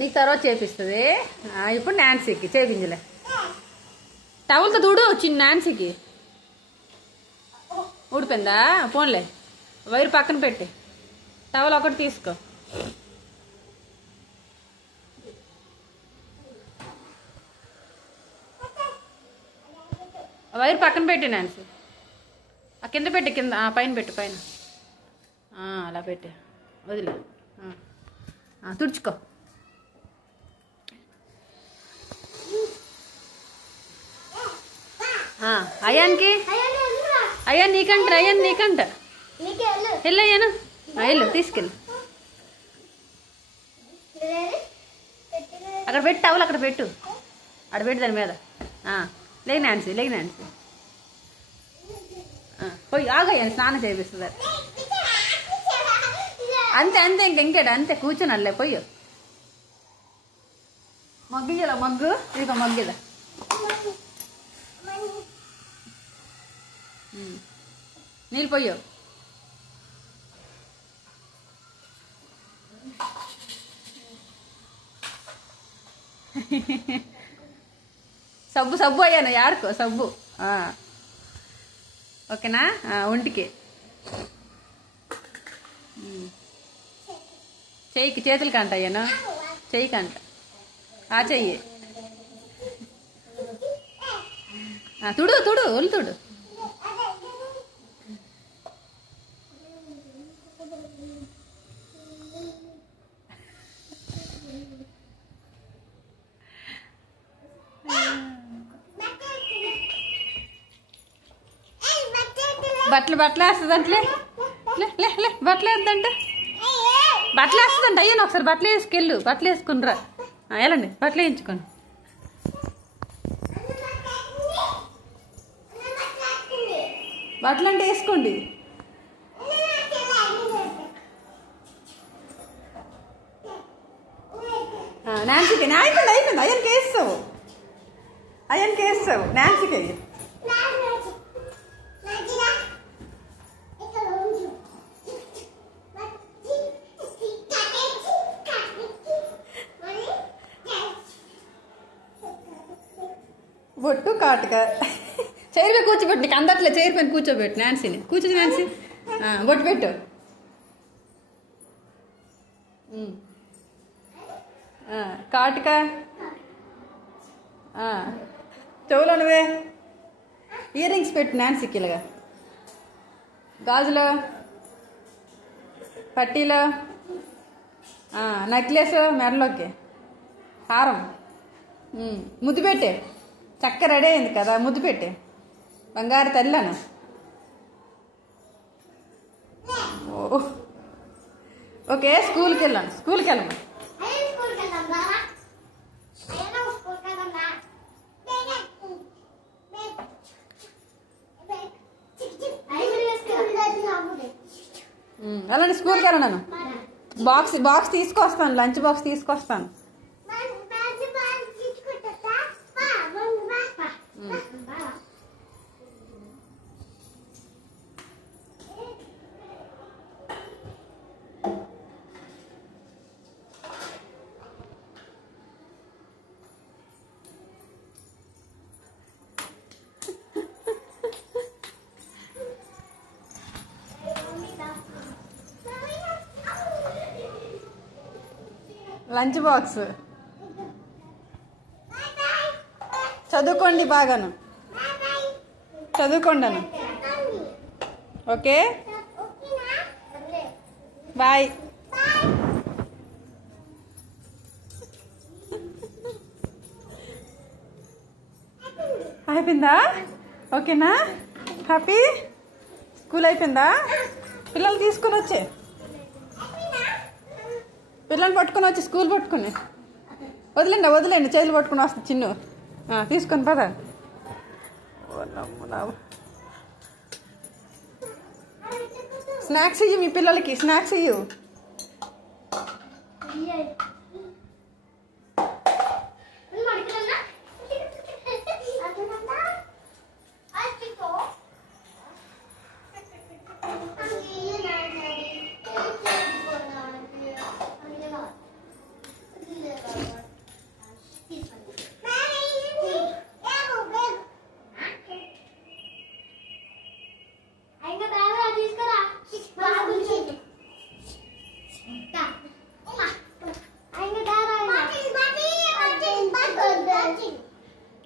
నీకు తర్వాత చేపిస్తుంది. ఇప్పుడు నాన్సీకి చేపించలే. టవల్తో దూడు చిన్న నాన్సీకి ఊడిపోయిందా? పోన్లే వైరు పక్కన పెట్టి టవల్ ఒకటి తీసుకో. వైరు పక్కన పెట్టి నాన్సీ. కింద పెట్టి కింద పైన పెట్టు పైన అలా పెట్టి వదిలే. తుడుచుకో. అయ్యానికి అయ్యా నీకంట అయ్యాను నీకంట వెళ్ళు అయ్యాను వెళ్ళు తీసుకెళ్ళు. అక్కడ పెట్టు టవల్ అక్కడ పెట్టు అక్కడ పెట్టు దాని మీద. లేక నాన్సీ లేక నాన్సీ పోయి ఆగయ్యాను స్నానం చేపిస్తుంది. అంతే అంతే ఇంకేడు అంతే కూర్చొని అల్లే పోయి మగ్గు ఇలా మగ్గు ఇదిగో మగ్గు ఇలా నీళ్ళు పోయావు. సబ్బు సబ్బు అయ్యాను యాడుకో సబ్బు. ఓకేనా? ఒంటికి చెయ్యికి చేతులకి అంట అయ్యాను చెయ్యికి అంట చెయ్యి తుడు తుడు ఒళ్ళు తుడు. బట్టలు వేస్తుంది అంటే బట్టలు వేద్దంట బట్టలు వేస్తుందంట. అయ్యాను ఒకసారి బట్టలు వేసుకెళ్ళు బట్టలు వేసుకునిరా. వెళ్ళండి బట్టలు వేయించుకోండి. బట్టలు అంటే వేసుకోండి. నాన్సీకి అయిపోయింది అయిపోయింది అయ్యానికి వేస్తావు అయ్యానికి వేస్తావు నాన్సీకి. బొట్టు కాటుక చైర్ మీద కూర్చోబెట్టు. నీకు అందట్లే చైర్ పైన కూర్చోబెట్టు నాన్సీని. కూర్చోదు నాన్సీ బొట్టు పెట్టు. కాటుక చెవులో నువ్వే ఇయర్ రింగ్స్ పెట్టు నాన్సీకి ఇలాగా. గాజులో పట్టీలో నెక్లెస్ మెడలోకి హారం ముద్దు పెట్టే. చక్క రెడీ అయింది కదా ముద్దు పెట్టే బంగారు తల్లను. ఓకే స్కూల్కి వెళ్ళాను స్కూల్కి వెళ్ళాను. అలాంటి స్కూల్కి వెళ్ళాను. బాక్స్ తీసుకొస్తాను లంచ్ బాక్స్ తీసుకొస్తాను. లంచ్ బాక్స్ చదువుకోండి బాగాను చదువుకోండి. Okay bye. అయిపోయిందా? ఓకేనా? హ్యాపీ? స్కూల్ అయిపోయిందా? పిల్లలు తీసుకుని వచ్చే పిల్లల్ని పట్టుకుని వచ్చి స్కూల్ పట్టుకుని వదిలేండి చేతులు పట్టుకుని వస్తుంది చిన్ను తీసుకొని పద. స్నాక్స్ ఇయ్యి మీ పిల్లలకి స్నాక్స్ ఇయ్యు.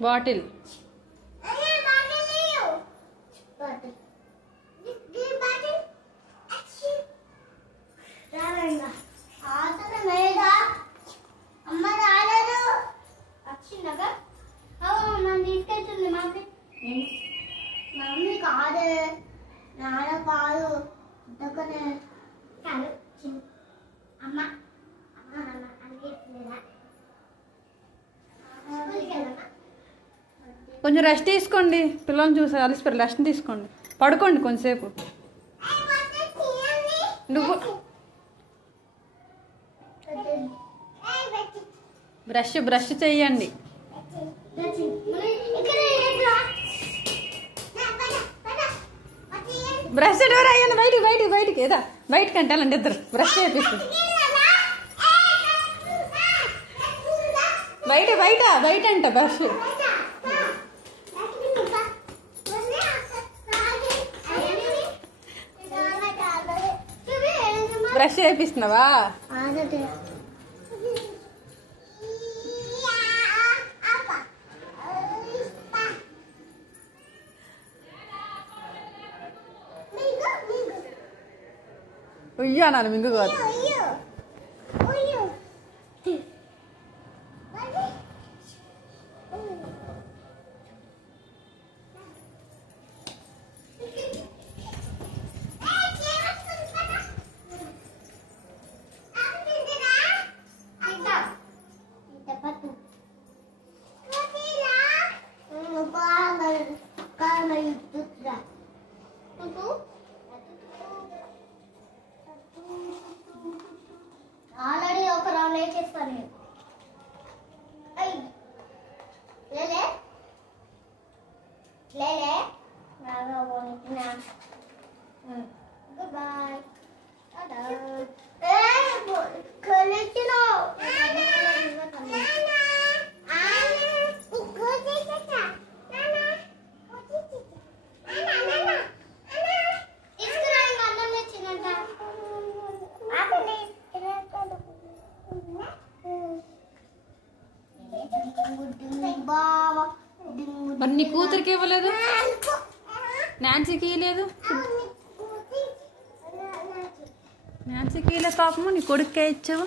బాటిల్ మమ్మీ కాదు నాన్న కాదు అమ్మ కొంచెం రెస్ట్ తీసుకోండి. పిల్లల్ని చూసి అలసిపోయి రెస్ట్ తీసుకోండి. పడుకోండి కొంచెంసేపు. నువ్వు బ్రష్ చెయ్యండి. బ్రష్ డోర్ అయ్యండి. బయటికి ఏదా బయటకి అంటాలండి. ఇద్దరు బ్రష్ చేపిస్తుంది. బయట అంట బ్రష్. బ్రష్ చేపిస్తున్నావా? ఉయ్యానాను మింగు కాదు. ఆల్రెడీ ఒక రౌండ్ వేసేస్తాను నేను. లేలే గుడ్ బాయ్. మరి నీ కూతురికి ఇవ్వలేదు? నాన్సీకి ఇవ్వలేదు? నాన్సీకి ఇవ్వలేదు పాపము. నీ కొడుకే ఇచ్చావు.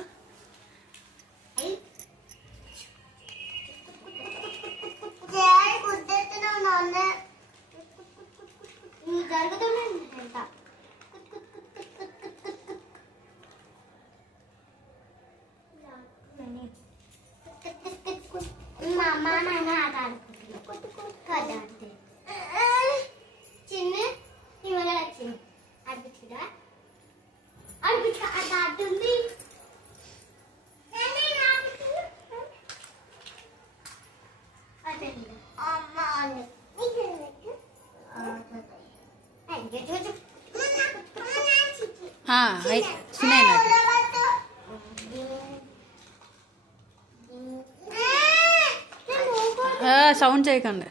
చిన్న ఇవాళ వచ్చింది అనిపించిందా? అనిపించా అది అడ్డుంది. సునైనా సౌండ్ చేయకండి.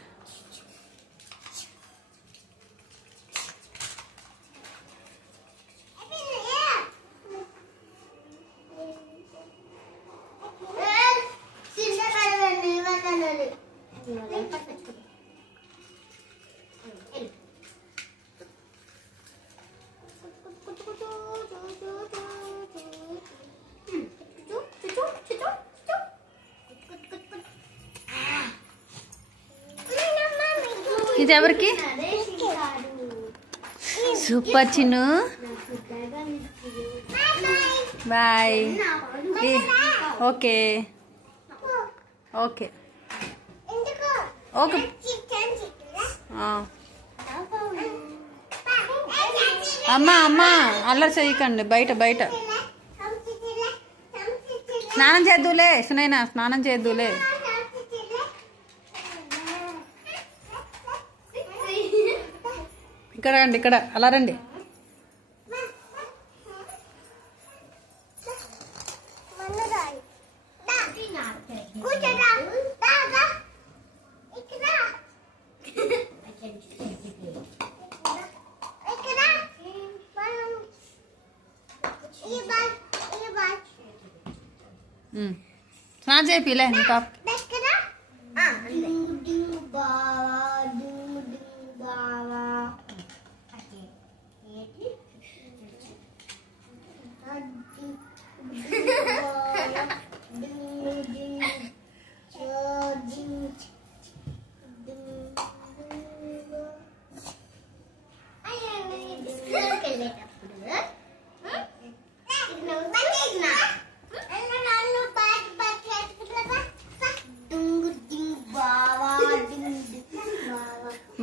ఇది ఎవరికి? Super Chinnu. Bye. Okay okay okay. అమ్మా అల్లరి చేయకండి. బయట స్నానం చేద్దులే. సునైనా స్నానం చేద్దులే. ఇక్కడ రండి. ఇక్కడ అలా రండి. స్నానం చేపిలే నీ పాప.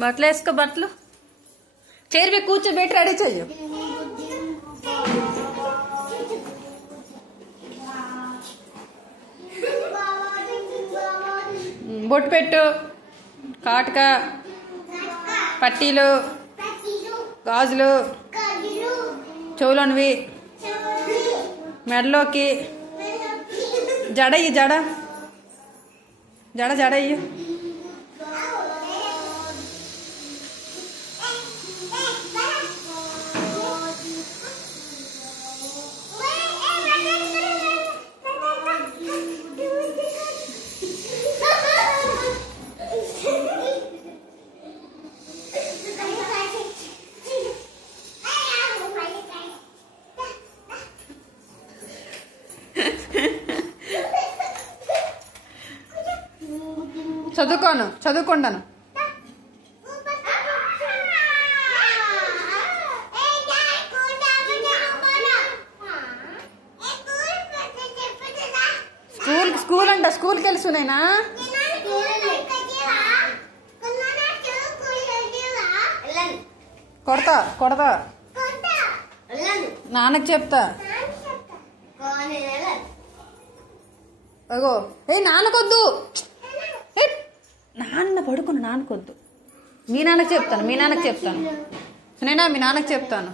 బట్టలు వేసుకో బట్టలు చైర్ మీద కూర్చోబెట్టి రెడీ చెయ్యు బొట్టు పెట్టు కాటుక పట్టీలు గాజులు చెవులోనివి మెడలోకి జడ ఇయ్యి జడ జడ జడ ఇయ్యి చదువుకుంటాను స్కూల్ అంట స్కూల్కి వెళ్ళి సునైనా కొడతా నాన్నకి చెప్తా అగో నాన్నకొద్దు నాన్న పడుకున్న నాన్నకొద్దు మీ నాన్నకి చెప్తాను సునైనా మీ నాన్నకి చెప్తాను